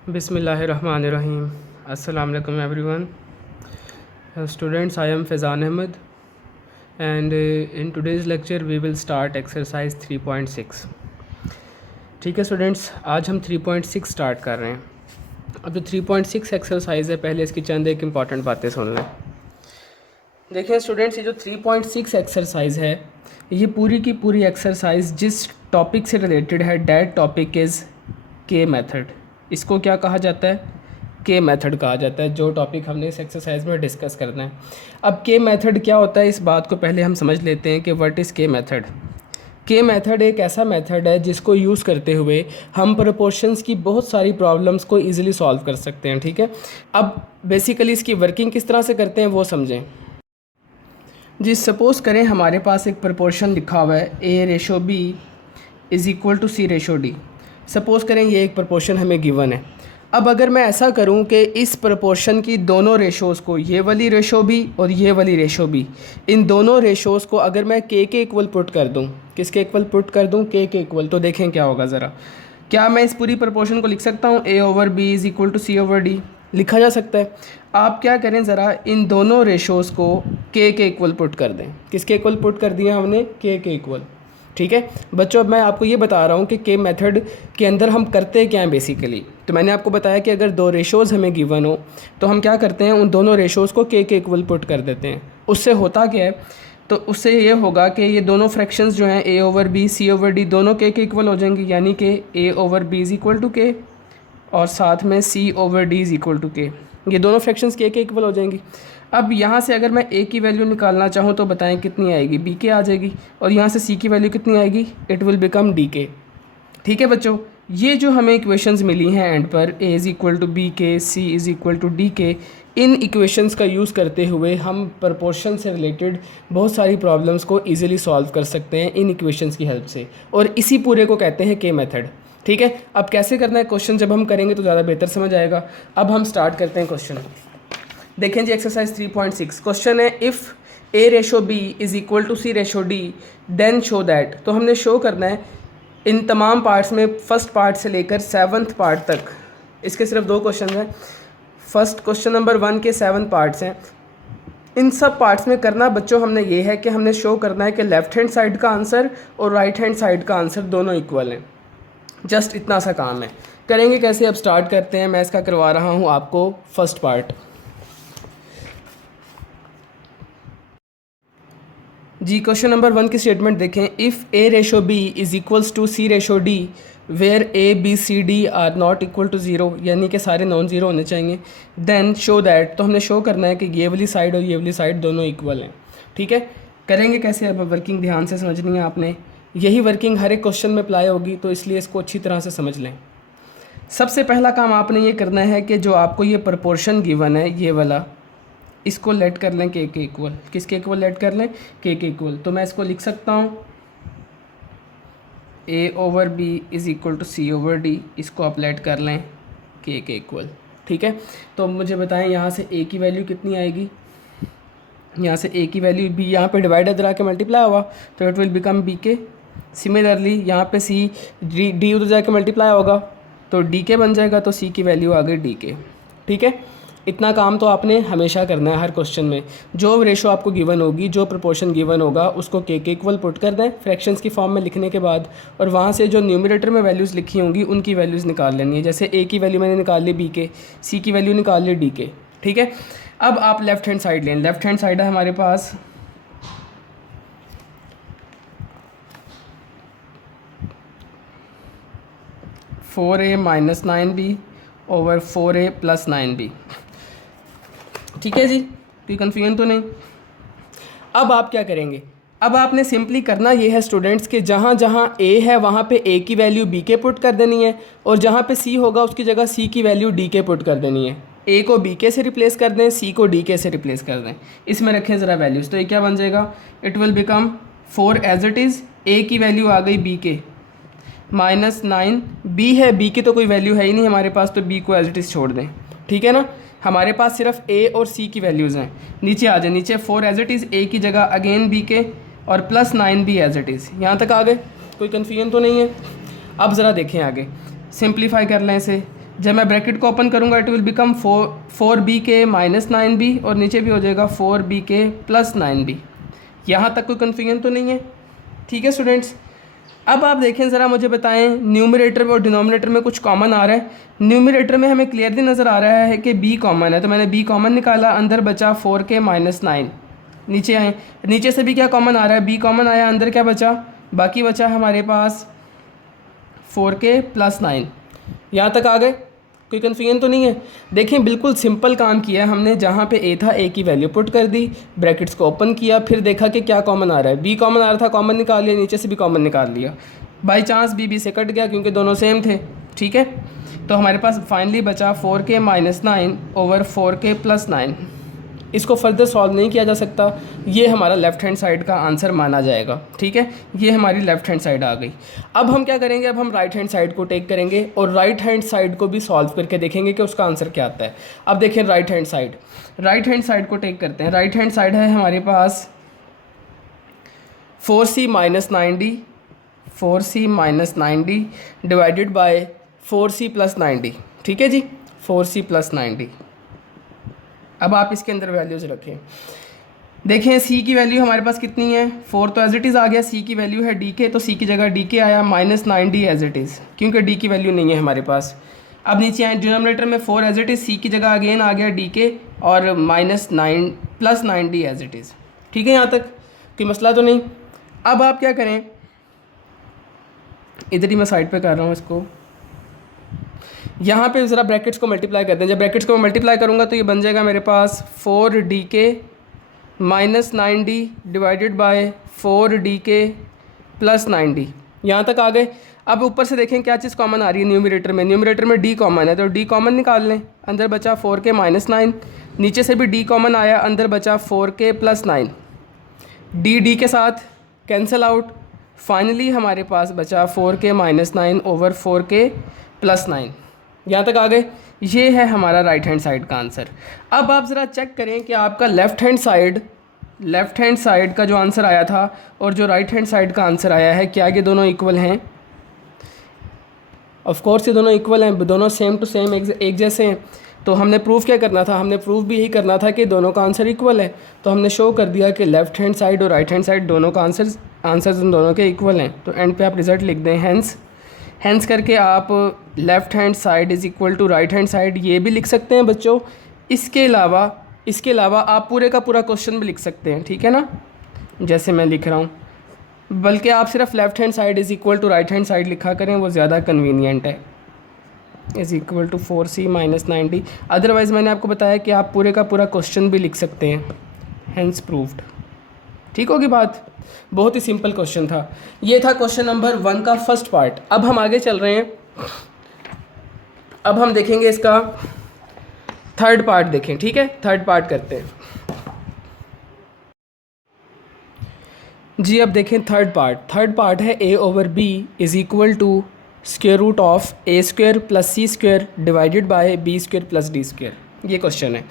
बिस्मिल्लाहिर्रहमानिर्रहीम। अस्सलाम वालेकुम everyone. Students, I am Faizan Ahmed and in today's lecture we will start exercise 3.6। ठीक है स्टूडेंट्स, आज हम 3.6 स्टार्ट कर रहे हैं। अब जो 3.6 एक्सरसाइज है, पहले इसकी चंद एक इम्पॉर्टेंट बातें सुन लें। देखिए स्टूडेंट्स, ये जो 3.6 एक्सरसाइज है, ये पूरी की पूरी एक्सरसाइज जिस टॉपिक से रिलेटेड है, डैट टॉपिक इज़ के मेथड। इसको क्या कहा जाता है? के मेथड कहा जाता है, जो टॉपिक हमने इस एक्सरसाइज में डिस्कस करना है। अब के मेथड क्या होता है, इस बात को पहले हम समझ लेते हैं कि व्हाट इज़ के मेथड। के मेथड एक ऐसा मेथड है जिसको यूज़ करते हुए हम प्रोपोर्शंस की बहुत सारी प्रॉब्लम्स को इजीली सॉल्व कर सकते हैं। ठीक है, अब बेसिकली इसकी वर्किंग किस तरह से करते हैं वो समझें। जी, सपोज़ करें हमारे पास एक प्रोपोर्शन लिखा हुआ है A/B is equal to C/D। Suppose करें ये एक प्रोपोर्शन हमें गिवन है। अब अगर मैं ऐसा करूं कि इस प्रोपोर्शन की दोनों रेशोज़ को, ये वाली रेशो भी और ये वाली रेशो भी, इन दोनों रेशोज़ को अगर मैं के इक्वल पुट कर दूं, किसके इक्वल पुट कर दूं? के इक्वल। तो देखें क्या होगा ज़रा। क्या मैं इस पूरी प्रोपोर्शन को लिख सकता हूँ A/B is equal to C/D? लिखा जा सकता है। आप क्या करें, ज़रा इन दोनों रेशोज़ को के इक्वल पुट कर दें। किसके इक्वल पुट कर दिया हमने? के इक्वल। ठीक है बच्चों, अब मैं आपको ये बता रहा हूँ कि के मेथड के अंदर हम करते क्या हैं बेसिकली। तो मैंने आपको बताया कि अगर दो रेशोज़ हमें गिवन हो तो हम क्या करते हैं, उन दोनों रेशोज़ को के इक्वल पुट कर देते हैं। उससे होता क्या है, तो उससे ये होगा कि ये दोनों फ्रैक्शंस जो हैं A/B C/D दोनों के इक्वल हो जाएंगे, यानी कि A/B इज़ इक्वल टू के और साथ में C/D इज़ इक्वल टू के। ये दोनों फ्रैक्शंस के इक्वल हो जाएंगी। अब यहाँ से अगर मैं A की वैल्यू निकालना चाहूँ तो बताएं कितनी आएगी? BK आ जाएगी। और यहाँ से C की वैल्यू कितनी आएगी? It will become DK। ठीक है बच्चों, ये जो हमें इक्वेशंस मिली हैं एंड पर A is equal to BK, C is equal to DK, इन इक्वेशंस का यूज़ करते हुए हम प्रोपोर्शन से रिलेटेड बहुत सारी प्रॉब्लम्स को ईजिली सॉल्व कर सकते हैं इन इक्वेशंस की हेल्प से, और इसी पूरे को कहते हैं के मेथड। ठीक है, अब कैसे करना है क्वेश्चन जब हम करेंगे तो ज़्यादा बेहतर समझ आएगा। अब हम स्टार्ट करते हैं क्वेश्चन। देखें जी, एक्सरसाइज 3.6 क्वेश्चन है, if A/B is equal to C/D then show that. तो हमने शो करना है इन तमाम पार्ट्स में, फर्स्ट पार्ट से लेकर 7th पार्ट तक। इसके सिर्फ 2 क्वेश्चन हैं। फर्स्ट क्वेश्चन नंबर 1 के 7 पार्ट्स हैं। इन सब पार्ट्स में करना बच्चों हमने ये है कि हमने शो करना है कि लेफ़्ट हैंड साइड का आंसर और राइट हैंड साइड का आंसर दोनों इक्वल हैं। जस्ट इतना सा काम है। करेंगे कैसे, अब स्टार्ट करते हैं। मैं इसका करवा रहा हूँ आपको फर्स्ट पार्ट। जी, क्वेश्चन नंबर 1 की स्टेटमेंट देखें, if A/B is equals to C/D where A, B, C, D are not equal to 0, यानी कि सारे नॉन ज़ीरो होने चाहिए, देन शो दैट। तो हमने शो करना है कि ये वाली साइड और ये वाली साइड दोनों इक्वल हैं। ठीक है, करेंगे कैसे, अब वर्किंग ध्यान से समझनी है आपने। यही वर्किंग हर एक क्वेश्चन में अप्लाई होगी, तो इसलिए इसको अच्छी तरह से समझ लें। सबसे पहला काम आपने ये करना है कि जो आपको ये प्रपोर्शन गिवन है, ये वाला, इसको लेट कर लें के इक्वल। किसके इक्वल लेट कर लें? के इक्वल। तो मैं इसको लिख सकता हूँ A/B is equal to C/D। इसको आप लेट कर लें के इक्वल। ठीक है, तो मुझे बताएं यहाँ से A की वैल्यू कितनी आएगी? यहाँ से A की वैल्यू B, यहाँ पे डिवाइड इधर आके मल्टीप्लाई होगा तो it will become BK। Similarly यहाँ पे C D उधर जाके मल्टीप्लाई होगा तो DK बन जाएगा, तो C की वैल्यू आ गई DK। ठीक है, इतना काम तो आपने हमेशा करना है हर क्वेश्चन में। जो रेशो आपको गिवन होगी, जो प्रोपोर्शन गिवन होगा, उसको के इक्वल पुट कर दें फ्रैक्शंस की फॉर्म में लिखने के बाद, और वहाँ से जो न्यूमरेटर में वैल्यूज़ लिखी होंगी उनकी वैल्यूज़ निकाल लेनी है। जैसे A की वैल्यू मैंने निकाल ली BK, C की वैल्यू निकाल ली DK। ठीक है, अब आप लेफ़्ट हैंड साइड लें। लेफ़्ट हैंड साइड है हमारे पास 4A minus 9B over 4A plus 9B। ठीक है जी, कोई कन्फ्यूजन तो नहीं। अब आप क्या करेंगे, अब आपने सिंपली करना ये है स्टूडेंट्स कि जहाँ जहाँ A है वहाँ पे A की वैल्यू BK पुट कर देनी है, और जहाँ पे C होगा उसकी जगह C की वैल्यू DK पुट कर देनी है। A को BK से रिप्लेस कर दें, C को DK से रिप्लेस कर दें। इसमें रखें ज़रा वैल्यूज़, तो ये क्या बन जाएगा? It will become 4 as it is. A की वैल्यू आ गई BK माइनस 9, B है, B की तो कोई वैल्यू है ही नहीं हमारे पास, तो B को एज इट इज़ छोड़ दें। ठीक है ना, हमारे पास सिर्फ A और C की वैल्यूज़ हैं। नीचे आ जाए, नीचे 4 एज इट इज़, A की जगह अगेन BK और plus 9B as it is. यहाँ तक आ गए, कोई कन्फ्यूजन तो नहीं है। अब ज़रा देखें आगे, सिंप्लीफाई कर लें इसे। जब मैं ब्रैकेट को ओपन करूँगा it will become 4b minus 9b और नीचे भी हो जाएगा 4b प्लस 9b। यहाँ तक कोई कन्फ्यूजन तो नहीं है? ठीक है स्टूडेंट्स। अब आप देखें ज़रा, मुझे बताएं न्यूमरेटर और डिनोमिनेटर में कुछ कॉमन आ रहा है। न्यूमरेटर में हमें क्लियरली नज़र आ रहा है कि b कॉमन है, तो मैंने b कॉमन निकाला, अंदर बचा 4k माइनस 9। नीचे आए, नीचे से भी क्या कॉमन आ रहा है, b कॉमन आया, अंदर क्या बचा, बाकी बचा हमारे पास 4k प्लस 9। यहाँ तक आ गए? कोई कन्फ्यूजन तो नहीं है? देखें बिल्कुल सिंपल काम किया है हमने, जहाँ पे a था a की वैल्यू पुट कर दी, ब्रैकेट्स को ओपन किया, फिर देखा कि क्या कॉमन आ रहा है, b कॉमन आ रहा था, कॉमन निकाल लिया, नीचे से भी कॉमन निकाल लिया, बाई चांस b से कट गया क्योंकि दोनों सेम थे। ठीक है, तो हमारे पास फाइनली बचा 4k minus 9 over 4k plus 9। इसको फर्दर सॉल्व नहीं किया जा सकता, ये हमारा लेफ़्ट हैंड साइड का आंसर माना जाएगा। ठीक है, ये हमारी लेफ़्ट हैंड साइड आ गई। अब हम क्या करेंगे, अब हम राइट हैंड साइड को टेक करेंगे और राइट हैंड साइड को भी सॉल्व करके देखेंगे कि उसका आंसर क्या आता है। अब देखें राइट हैंड साइड को टेक करते हैं। राइट हैंड साइड है हमारे पास 4c minus 9d, 4c minus 9d divided by 4c plus 9d। ठीक है जी, 4c प्लस 9d। अब आप इसके अंदर वैल्यूज़ रखें। देखें c की वैल्यू हमारे पास कितनी है, 4 तो एज इट इज़ आ गया, c की वैल्यू है dk, तो c की जगह dk आया, minus 9d as it is, क्योंकि d की वैल्यू नहीं है हमारे पास। अब नीचे आए, डिनोमिनेटर में 4 एज इट इज़, c की जगह अगेन आ गया dk और minus 9 plus 9d as it is. ठीक है, यहाँ तक कोई मसला तो नहीं? अब आप क्या करें, इधर ही मैं साइड पे कर रहा हूँ इसको, यहाँ पे ज़रा ब्रैकेट्स को मल्टीप्लाई करते हैं। जब ब्रैकेट्स को मल्टीप्लाई करूँगा तो ये बन जाएगा मेरे पास 4dk minus 9d divided by 4dk plus 9d। यहाँ तक आ गए। अब ऊपर से देखें क्या चीज़ कॉमन आ रही है न्यूमरेटर में, न्यूमरेटर में d कॉमन है, तो d कॉमन निकाल लें, अंदर बचा 4k माइनस 9, नीचे से भी d कॉमन आया, अंदर बचा 4k प्लस 9, d के साथ कैंसिल आउट, फाइनली हमारे पास बचा 4k minus 9 over 4k plus 9। यहाँ तक आ गए? ये है हमारा राइट हैंड साइड का आंसर। अब आप ज़रा चेक करें कि आपका लेफ़्ट हैंड साइड का जो आंसर आया था और जो राइट हैंड साइड का आंसर आया है, क्या ये दोनों इक्वल हैं? ऑफ कोर्स ये दोनों इक्वल हैं, दोनों सेम टू सेम एक जैसे हैं। तो हमने प्रूफ क्या करना था, हमने प्रूफ भी यही करना था कि दोनों का आंसर इक्वल है। तो हमने शो कर दिया कि लेफ़्ट हैंड साइड और राइट हैंड साइड दोनों का आंसर उन दोनों के इक्वल हैं। तो एंड पे आप रिज़ल्ट लिख दें हैंस करके आप left hand side is equal to right hand side, ये भी लिख सकते हैं बच्चों। इसके अलावा आप पूरे का पूरा क्वेश्चन भी लिख सकते हैं, ठीक है ना, जैसे मैं लिख रहा हूँ, बल्कि आप सिर्फ left hand side is equal to right hand side लिखा करें, वो ज़्यादा कन्वीनियंट है। Is equal to 4c minus 9d। Otherwise मैंने आपको बताया कि आप पूरे का पूरा क्वेश्चन भी लिख सकते हैं, हैंस प्रूव्ड। ठीक होगी बात? बहुत ही सिंपल क्वेश्चन था। ये था क्वेश्चन नंबर 1 का फर्स्ट पार्ट। अब हम आगे चल रहे हैं, अब हम देखेंगे इसका थर्ड पार्ट देखें। ठीक है, थर्ड पार्ट करते हैं जी। अब देखें थर्ड पार्ट है a over b is equal to square root of a square plus c square divided by b square plus d square. ये क्वेश्चन है।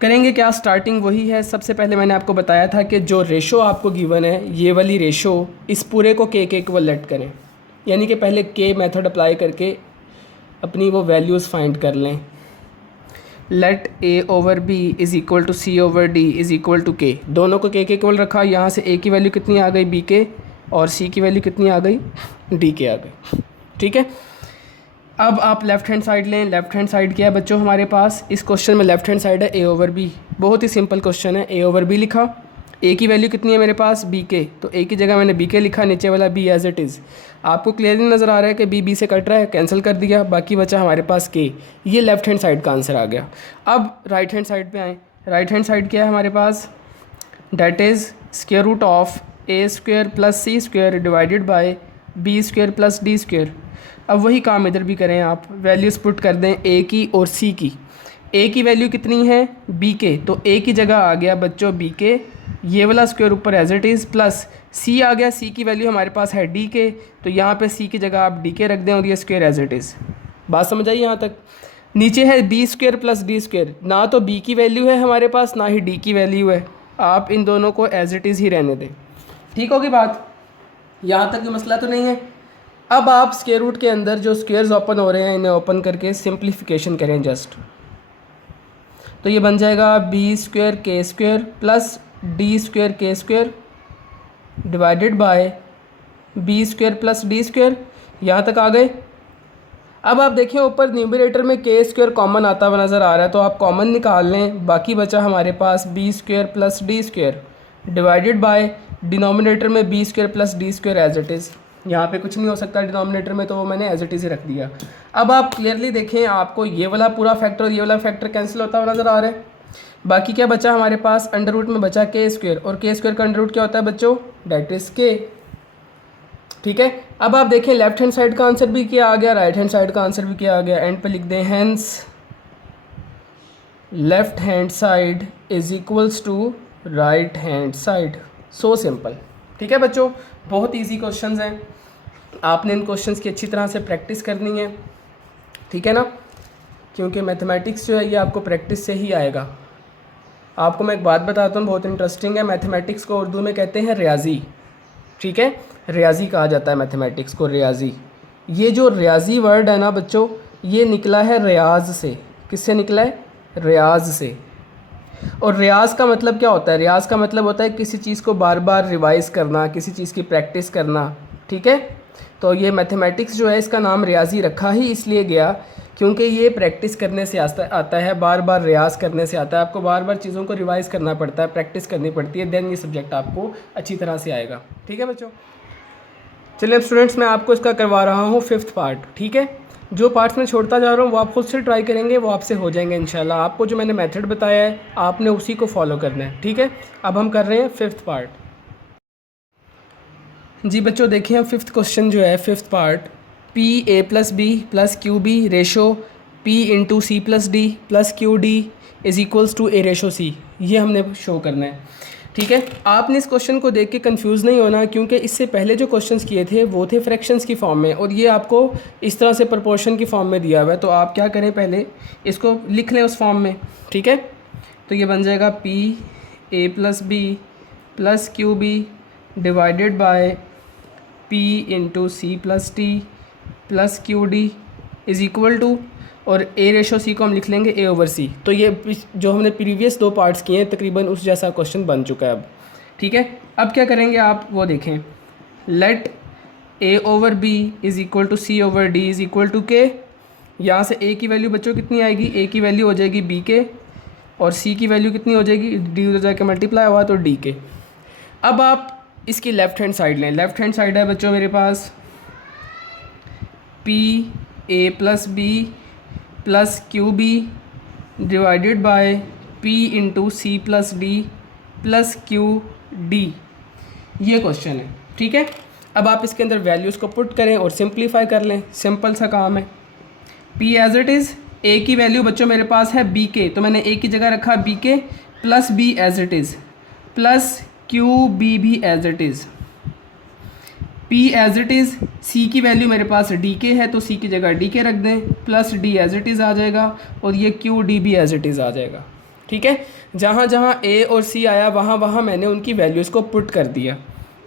करेंगे क्या, स्टार्टिंग वही है। सबसे पहले मैंने आपको बताया था कि जो रेशो आपको गिवन है, ये वाली रेशो, इस पूरे को k के इक्वल लेट करें, यानी कि पहले k मेथड अप्लाई करके अपनी वो वैल्यूज़ फाइंड कर लें। Let a over b is equal to c over d is equal to k। दोनों को k के इक्वल रखा, यहाँ से a की वैल्यू कितनी आ गई b के, और c की वैल्यू कितनी आ गई d के आ गई। ठीक है, अब आप लेफ़्ट हैंड साइड लें। लेफ़्ट हैंड साइड क्या है बच्चों हमारे पास, इस क्वेश्चन में लेफ़्ट हैंड साइड है a ओवर b। बहुत ही सिंपल क्वेश्चन है। a ओवर b लिखा, a की वैल्यू कितनी है मेरे पास b के, तो a की जगह मैंने b के लिखा, नीचे वाला b एज इट इज़। आपको क्लियरली नज़र आ रहा है कि b से कट रहा है, कैंसिल कर दिया, बाकी बचा हमारे पास k। ये लेफ़्ट हैंड साइड का आंसर आ गया। अब राइट हैंड साइड पर आएँ। राइट हैंड साइड क्या है हमारे पास, that is square root of a square plus c square divided by b square plus d square. अब वही काम इधर भी करें आप, वैल्यूज़ पुट कर दें a की और c की। a की वैल्यू कितनी है b के, तो a की जगह आ गया बच्चों b के, ये वाला स्क्वायर ऊपर as it is, plus c आ गया, c की वैल्यू हमारे पास है d के, तो यहाँ पे c की जगह आप d के रख दें और ये स्क्वायर एज इट इज़। बात समझ आई यहाँ तक? नीचे है b square plus d square, ना तो b की वैल्यू है हमारे पास, ना ही d की वैल्यू है। आप इन दोनों को एज इट इज़ ही रहने दें। ठीक होगी बात? यहाँ तक कोई मसला तो नहीं है? अब आप स्क्वायर रूट के अंदर जो स्क्वायर्स ओपन हो रहे हैं इन्हें ओपन करके सिंप्लीफिकेशन करें जस्ट, तो ये बन जाएगा बी स्क्वायर के स्क्वायर प्लस डी स्क्वायर के square divided by B square plus D square. यहाँ तक आ गए। अब आप देखें ऊपर न्यूमरेटर में के स्क्वायर कॉमन आता हुआ नज़र आ रहा है, तो आप कॉमन निकाल लें। बाकी बचा हमारे पास B square plus D square divided by denominator में B square plus D square as it is. यहाँ पे कुछ नहीं हो सकता डिनोमिनेटर में, तो वो मैंने एज इट इज़ ही रख दिया। अब आप क्लियरली देखें, आपको ये वाला पूरा फैक्टर और ये वाला फैक्टर कैंसिल होता हुआ नज़र आ रहा है। बाकी क्या बचा हमारे पास, अंडर रूट में बचा के स्क्वायर, और के स्क्वायर का अंडर रूट क्या होता है बच्चों, डेट इज़ के। ठीक है। अब आप देखें लेफ्ट हैंड साइड का आंसर भी क्या आ गया, राइट हैंड साइड का आंसर भी क्या आ गया। एंड पे लिख दें hence left hand side is equals to right hand side. So simple. ठीक है बच्चों, बहुत इजी क्वेश्चंस हैं, आपने इन क्वेश्चंस की अच्छी तरह से प्रैक्टिस करनी है। ठीक है ना, क्योंकि मैथमेटिक्स जो है ये आपको प्रैक्टिस से ही आएगा। आपको मैं एक बात बताता हूँ, बहुत इंटरेस्टिंग है। मैथमेटिक्स को उर्दू में कहते हैं रियाजी। ठीक है, रियाजी कहा जाता है मैथमेटिक्स को, रियाजी। ये जो रियाजी वर्ड है ना बच्चों, ये निकला है रियाज से। किससे निकला है, रियाज से। और रियाज का मतलब क्या होता है, रियाज का मतलब होता है किसी चीज़ को बार बार रिवाइज करना, किसी चीज़ की प्रैक्टिस करना। ठीक है, तो ये मैथमेटिक्स जो है इसका नाम रियाजी रखा ही इसलिए गया क्योंकि ये प्रैक्टिस करने से आता है, बार बार रियाज करने से आता है। आपको बार बार चीज़ों को रिवाइज करना पड़ता है, प्रैक्टिस करनी पड़ती है, देन ये सब्जेक्ट आपको अच्छी तरह से आएगा। ठीक है बच्चों, चलिए अब स्टूडेंट्स मैं आपको इसका करवा रहा हूँ 5th पार्ट। ठीक है, जो पार्ट्स मैं छोड़ता जा रहा हूँ वो आप खुद से ट्राई करेंगे, वो आपसे हो जाएंगे इंशाल्लाह। आपको जो मैंने मेथड बताया है आपने उसी को फॉलो करना है। ठीक है, अब हम कर रहे हैं 5th पार्ट। जी बच्चों देखिए, अब 5th क्वेश्चन जो है 5th part, P A plus B plus Q B ratio P into C plus D plus Q D is equals to A ratio C, ये हमने शो करना है। ठीक है, आपने इस क्वेश्चन को देख के कंफ्यूज नहीं होना, क्योंकि इससे पहले जो क्वेश्चंस किए थे वो थे फ्रैक्शंस की फॉर्म में, और ये आपको इस तरह से प्रोपोर्शन की फॉर्म में दिया हुआ है। तो आप क्या करें, पहले इसको लिख लें उस फॉर्म में। ठीक है, तो ये बन जाएगा P A plus B plus Q B divided by P into C plus T plus Q D is equal to, और ए रेशो सी को हम लिख लेंगे ए ओवर सी। तो ये जो हमने प्रीवियस 2 पार्ट्स किए हैं तकरीबन उस जैसा क्वेश्चन बन चुका है अब। ठीक है, अब क्या करेंगे आप वो देखें, let A over B is equal to C over D is equal to K. यहाँ से ए की वैल्यू बच्चों कितनी आएगी, ए की वैल्यू हो जाएगी बी के, और सी की वैल्यू कितनी हो जाएगी, डी उधर जाके मल्टीप्लाई हुआ तो डी के। अब आप इसकी लेफ़्ट हैंड साइड लें। लेफ़्ट हैंड साइड है बच्चों मेरे पास P A plus B plus Q B divided by P into C plus D plus Q D, ये क्वेश्चन है। ठीक है, अब आप इसके अंदर वैल्यूज़ को पुट करें और सिंप्लीफाई कर लें, सिंपल सा काम है। पी एज इट इज़, ए की वैल्यू बच्चों मेरे पास है बी के, तो मैंने ए की जगह रखा B K plus B as it is plus Q B भी as it is, P as it is, C की वैल्यू मेरे पास डी के है तो सी की जगह डी के रख दें, plus D as it is आ जाएगा, और ये क्यू डी भी एज इट इज़ आ जाएगा। ठीक है, जहाँ जहाँ ए और सी आया वहाँ वहाँ मैंने उनकी वैल्यूज़ को पुट कर दिया।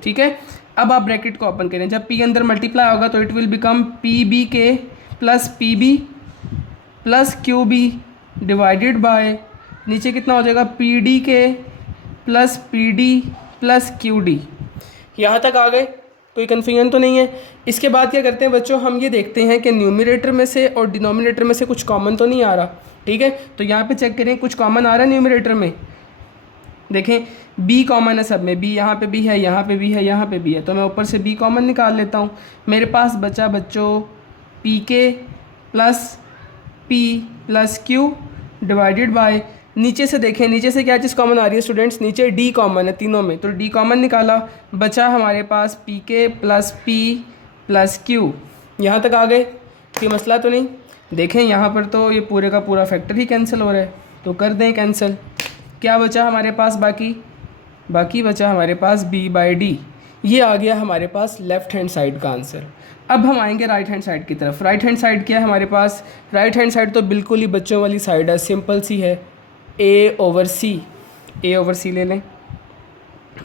ठीक है, अब आप ब्रैकेट को ओपन करें, जब पी अंदर मल्टीप्लाई होगा तो it will become P B K plus P B plus Q B divided by, नीचे कितना हो जाएगा, P D K plus P D plus Q D. यहाँ तक आ गए, कोई कन्फ्यूजन तो नहीं है। इसके बाद क्या करते हैं बच्चों, हम ये देखते हैं कि न्यूमरेटर में से और डिनोमिनेटर में से कुछ कॉमन तो नहीं आ रहा। ठीक है, तो यहाँ पे चेक करें कुछ कॉमन आ रहा है न्यूमरेटर में। देखें b कॉमन है सब में, b यहाँ पे भी है, यहाँ पे भी है, यहाँ पे भी है, तो मैं ऊपर से b कॉमन निकाल लेता हूँ। मेरे पास बचा बच्चों पी के plus P plus Q divided by, नीचे से देखें नीचे से क्या चीज़ कॉमन आ रही है स्टूडेंट्स, नीचे डी कॉमन है तीनों में, तो डी कॉमन निकाला, बचा हमारे पास पी के प्लस पी प्लस क्यू। यहाँ तक आ गए, कोई मसला तो नहीं। देखें यहाँ पर तो ये पूरे का पूरा फैक्टर ही कैंसिल हो रहा है, तो कर दें कैंसिल। क्या बचा हमारे पास, बाकी बचा हमारे पास बी बाई डी। ये आ गया हमारे पास लेफ़्ट हैंड साइड का आंसर। अब हम आएंगे राइट हैंड साइड की तरफ। राइट हैंड साइड क्या है हमारे पास, राइट हैंड साइड तो बिल्कुल ही बच्चों वाली साइड है, सिंपल सी है, ए ओवर सी। ए ओवर सी ले लें,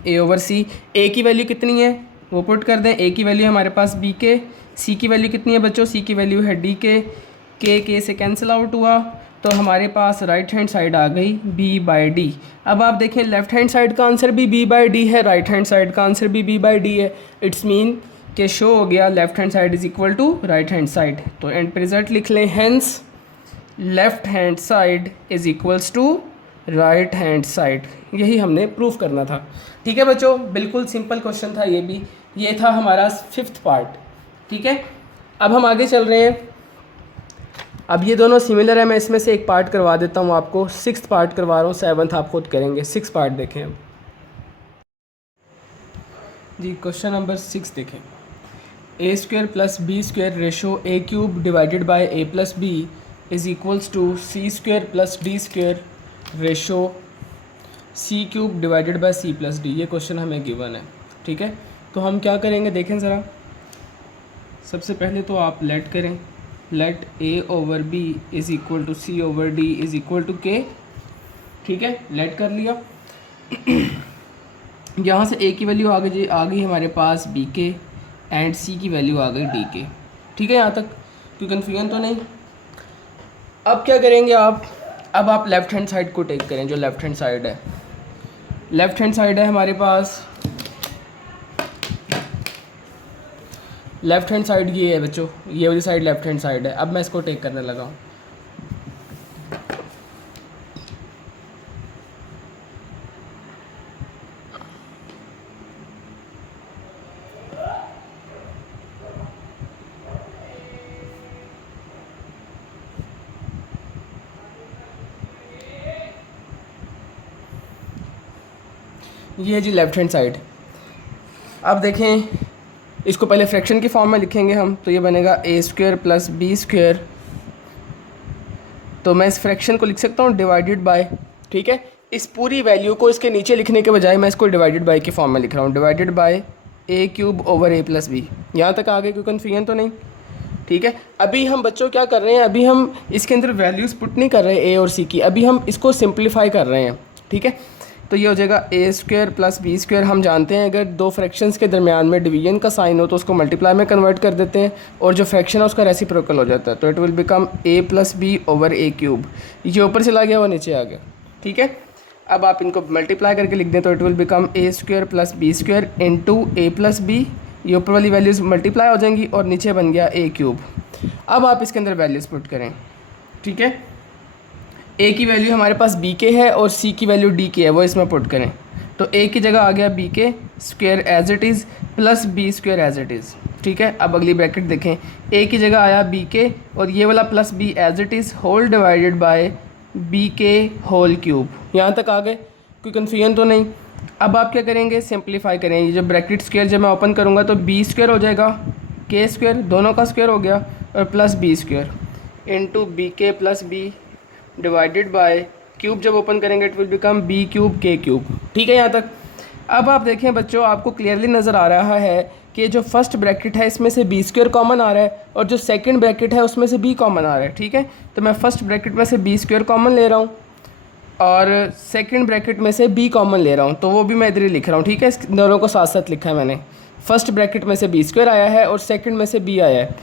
ए ओवर सी। ए की वैल्यू कितनी है वो पुट कर दें, ए की वैल्यू हमारे पास बी के, सी की वैल्यू कितनी है बच्चों, सी की वैल्यू है डी के से कैंसिल आउट हुआ, तो हमारे पास राइट हैंड साइड आ गई बी बाई डी। अब आप देखें लेफ्ट हैंड साइड का आंसर भी बी बाई डी है, राइट हैंड साइड का आंसर भी बी बाई डी है। इट्स मीन कि शो हो गया left hand side is equal to right hand side. तो एंड पे रिजल्ट लिख लें, hence left hand side is equals to right hand side. यही हमने प्रूफ करना था। ठीक है बच्चों, बिल्कुल सिंपल क्वेश्चन था ये भी। ये था हमारा 5th पार्ट। ठीक है, अब हम आगे चल रहे हैं। अब ये दोनों सिमिलर है, मैं इसमें से एक पार्ट करवा देता हूँ आपको। 6th पार्ट करवा रहा हूँ, 7th आप खुद करेंगे। 6 पार्ट देखें अब जी। क्वेश्चन नंबर 6 देखें, A square plus B square ratio A cube divided by A plus B is equals to C square plus D square ratio C cube divided by C plus D. ये question हमें given है। ठीक है, तो हम क्या करेंगे देखें ज़रा। सबसे पहले तो आप लेट करें, let A over B is equal to C over D is equal to K. ठीक है, लेट कर लिया। यहाँ से ए की वैल्यू आ गई हमारे पास बी के एंड सी की वैल्यू आ गई डी के। ठीक है, यहाँ तक कोई कन्फ्यूजन तो नहीं। अब क्या करेंगे आप, अब आप लेफ़्ट हैंड साइड को टेक करें। जो लेफ़्ट हैंड साइड है, लेफ़्ट हैंड साइड है हमारे पास, लेफ़्ट हैंड साइड ये है बच्चों, ये वाली साइड लेफ़्ट हैंड साइड है। अब मैं इसको टेक करने लगा हूँ। ये है जी लेफ़्ट हैंड साइड। अब देखें, इसको पहले फ्रैक्शन की फॉर्म में लिखेंगे हम, तो ये बनेगा ए स्क्वायर प्लस बी स्क्वायर। तो मैं इस फ्रैक्शन को लिख सकता हूँ डिवाइडेड बाय। ठीक है, इस पूरी वैल्यू को इसके नीचे लिखने के बजाय मैं इसको डिवाइडेड बाय की फॉर्म में लिख रहा हूँ, divided by A cube over A plus B. यहाँ तक आगे कोई कन्फ्यूजन तो नहीं। ठीक है, अभी हम बच्चों क्या कर रहे हैं, अभी हम इसके अंदर वैल्यूज़ पुट नहीं कर रहे ए और सी की, अभी हम इसको सिंप्लीफाई कर रहे हैं। ठीक है, तो ये हो जाएगा ए स्क्वायर प्लस बी स्क्वायर। हम जानते हैं अगर दो फ्रैक्शंस के दरमियान में डिवीजन का साइन हो तो उसको मल्टीप्लाई में कन्वर्ट कर देते हैं, और जो फ्रैक्शन है उसका रेसिप्रोकल हो जाता है। तो it will become A plus B over A cube. ये ऊपर चला गया, वो नीचे आ गया। ठीक है, अब आप इनको मल्टीप्लाई करके लिख दें तो it will become A square plus B square into A plus B. ये ऊपर वाली वैल्यूज़ मल्टीप्लाई हो जाएंगी और नीचे बन गया ए क्यूब। अब आप इसके अंदर वैल्यूज़ पुट करें। ठीक है, ए की वैल्यू हमारे पास बी के है और सी की वैल्यू डी की है, वो इसमें पुट करें। तो ए की जगह आ गया बी के square as it is plus B square as it is. ठीक है, अब अगली ब्रैकेट देखें, ए की जगह आया बी के और ये वाला plus B as it is whole divided by B के होल क्यूब। यहाँ तक आ गए, कोई कन्फ्यूजन तो नहीं। अब आप क्या करेंगे, सिंप्लीफाई करें। ये जो ब्रैकेट स्क्वायर जब मैं ओपन करूँगा तो बी स्क्वायर हो जाएगा, के स्क्वायर दोनों का स्क्वायर हो गया, और plus B square into B K plus B divided by cube जब ओपन करेंगे it will become B cube K cube. ठीक है, यहाँ तक। अब आप देखें बच्चों, आपको क्लियरली नज़र आ रहा है कि जो फर्स्ट ब्रैकेट है इसमें से बी स्क्वायर कॉमन आ रहा है और जो सेकंड ब्रैकेट है उसमें से बी कॉमन आ रहा है। ठीक है, तो मैं फर्स्ट ब्रैकेट में से बी स्क्वायर कॉमन ले रहा हूँ और सेकंड ब्रैकेट में से बी कॉमन ले रहा हूँ, तो वो भी मैं इधर ही लिख रहा हूँ। ठीक है, इस दोनों को साथ साथ लिखा है मैंने। फर्स्ट ब्रैकेट में से बी स्क्वायर आया है और सेकंड में से बी आया है,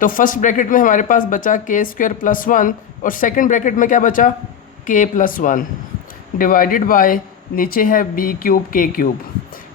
तो फर्स्ट ब्रैकेट में हमारे पास बचा के स्क्वायर प्लस 1 और सेकंड ब्रैकेट में क्या बचा, के प्लस 1 डिवाइडेड बाय नीचे है बी क्यूब के क्यूब।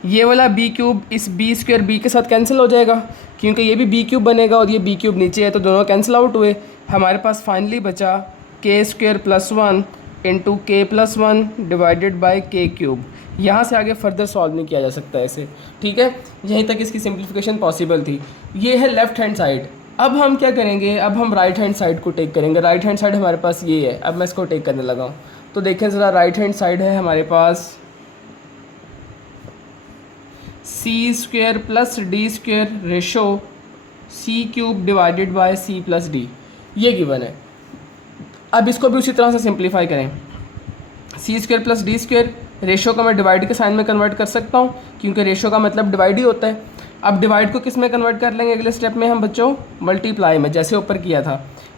ये वाला बी क्यूब इस बी स्क्वायर बी के साथ कैंसिल हो जाएगा क्योंकि ये भी बी क्यूब बनेगा और ये बी क्यूब नीचे है, तो दोनों कैंसिल आउट हुए। हमारे पास फाइनली बचा के स्क्वायर प्लस 1 इंटू के प्लस 1 डिवाइडेड बाय के क्यूब। यहाँ से आगे फर्दर सॉल्व नहीं किया जा सकता ऐसे। ठीक है, यहीं तक इसकी सिंप्लीफिकेशन पॉसिबल थी। ये है लेफ़्ट हैंड साइड। अब हम क्या करेंगे, अब हम राइट हैंड साइड को टेक करेंगे। राइट हैंड साइड हमारे पास ये है, अब मैं इसको टेक करने लगा हूँ। तो देखें ज़रा, राइट हैंड साइड है हमारे पास C square plus D square ratio C cube divided by C plus D, ये गिवन है। अब इसको भी उसी तरह से सिंप्लीफाई करें। C square plus D square, ratio का मैं डिवाइड के साइन में कन्वर्ट कर सकता हूँ क्योंकि रेशो का मतलब डिवाइड ही होता है। अब डिवाइड को किस में कन्वर्ट कर लेंगे अगले स्टेप में हम बच्चों, मल्टीप्लाई में, जैसे ऊपर किया था।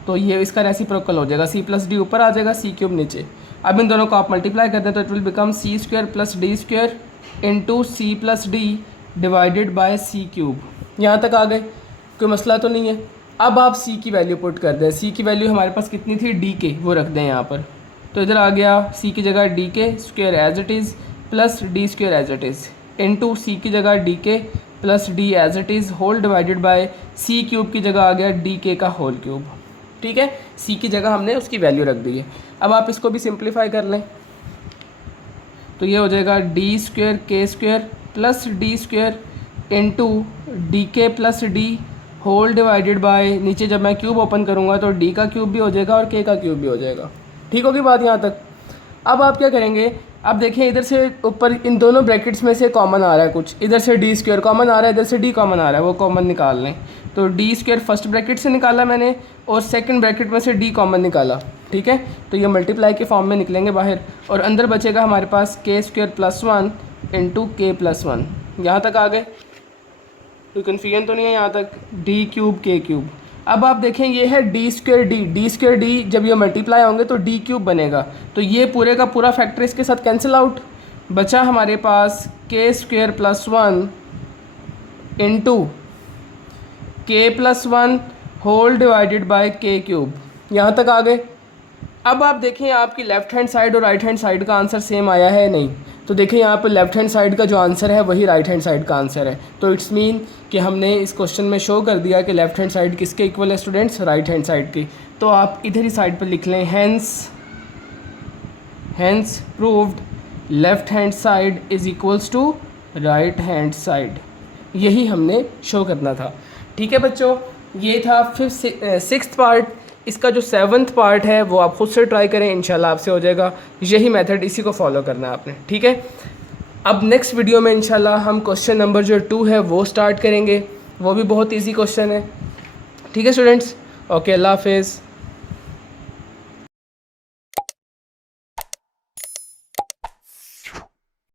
तो ये इसका रेसिप्रोकल हो जाएगा, सी प्लस डी ऊपर आ जाएगा, सी क्यूब नीचे। अब इन दोनों को आप मल्टीप्लाई कर दें तो it will become C square plus D square into C plus D divided by C cube. यहाँ तक आ गए। कोई मसला तो नहीं है। अब आप सी की वैल्यू पुट कर दें। सी की वैल्यू हमारे पास कितनी थी, डी के, वो रख दें यहाँ पर। तो इधर आ गया सी की जगह D K square as it is plus D square as it is into C की जगह D K plus D as it is whole divided by C cube की जगह आ गया डी के का होल क्यूब। ठीक है, सी की जगह हमने उसकी वैल्यू रख दी है। अब आप इसको भी सिंप्लीफाई कर लें तो ये हो जाएगा D square K square plus D square into D K plus D whole divided by, नीचे जब मैं क्यूब ओपन करूँगा तो डी का क्यूब भी हो जाएगा और के का क्यूब भी हो जाएगा। ठीक होगी बात यहाँ तक। अब आप क्या करेंगे, अब देखें इधर से ऊपर इन दोनों ब्रैकेट्स में से कॉमन आ रहा है कुछ, इधर से डी स्क्वेयर कॉमन आ रहा है, इधर से डी कॉमन आ रहा है, वो कॉमन निकाल लें। तो डी स्क्वेयर फर्स्ट ब्रैकेट से निकाला मैंने और सेकंड ब्रैकेट में से डी कॉमन निकाला। ठीक है, तो ये मल्टीप्लाई के फॉर्म में निकलेंगे बाहर और अंदर बचेगा हमारे पास के स्क्वेयर प्लस 1 इंटू के प्लस 1। यहाँ तक आ गए, कोई कन्फ्यूजन तो नहीं है यहाँ तक। D cube K cube. अब आप देखें ये है D square D, D square D जब ये मल्टीप्लाई होंगे तो डी क्यूब बनेगा, तो ये पूरे का पूरा फैक्टर इसके साथ कैंसिल आउट। बचा हमारे पास के स्क्वेयर प्लस 1 इंटू के प्लस 1 होल डिवाइडेड बाय के क्यूब। यहाँ तक आ गए। अब आप देखें आपकी लेफ़्ट हैंड साइड और राइट हैंड साइड का आंसर सेम आया है नहीं, तो देखें यहाँ पर लेफ़्ट हैंड साइड का जो आंसर है वही राइट हैंड साइड का आंसर है। तो इट्स मीन कि हमने इस क्वेश्चन में शो कर दिया कि लेफ़्ट हैंड साइड किसके इक्वल है स्टूडेंट्स, राइट हैंड साइड की। तो आप इधर ही साइड पर लिख लें hence proved left hand side is equals to right hand side. यही हमने शो करना था। ठीक है बच्चों, ये था 6th पार्ट। इसका जो 7th पार्ट है वो आप खुद से ट्राई करें, इंशाल्लाह आपसे हो जाएगा। यही मेथड, इसी को फॉलो करना है आपने। ठीक है, अब नेक्स्ट वीडियो में इंशाल्लाह हम क्वेश्चन नंबर जो 2 है वो स्टार्ट करेंगे। वो भी बहुत इजी क्वेश्चन है। ठीक है स्टूडेंट्स, ओके, अल्लाह हाफिज़।